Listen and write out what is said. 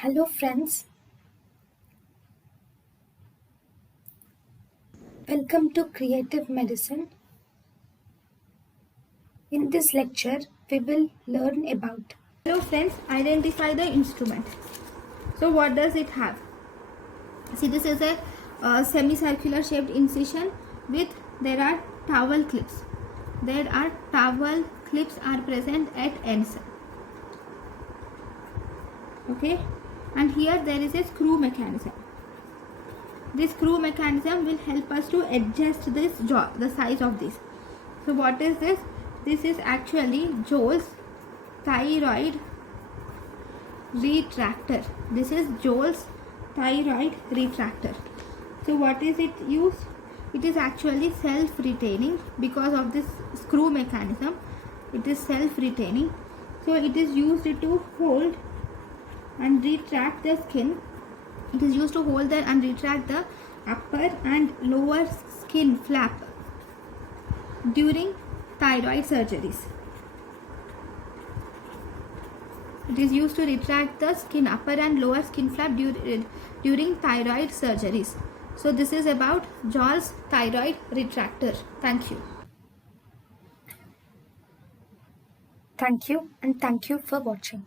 Hello friends, welcome to Creative Medicine. In this lecture, we will learn about. Hello friends, identify the instrument. So what does it have? See, this is a semicircular shaped incision with there are towel clips. There are towel clips are present at ends. Okay, and here there is a screw mechanism. This screw mechanism will help us to adjust this jaw, the size of this. So what is this? This is actually jolls thyroid retractor. This is jolls thyroid retractor. So what is it used? It is actually self-retaining because of this screw mechanism. It is self-retaining. So it is used to hold and retract the skin. It is used to hold and retract the upper and lower skin flap during thyroid surgeries. It is used to retract the skin upper and lower skin flap during thyroid surgeries. So this is about jolls thyroid retractor. Thank you. Thank you and thank you for watching.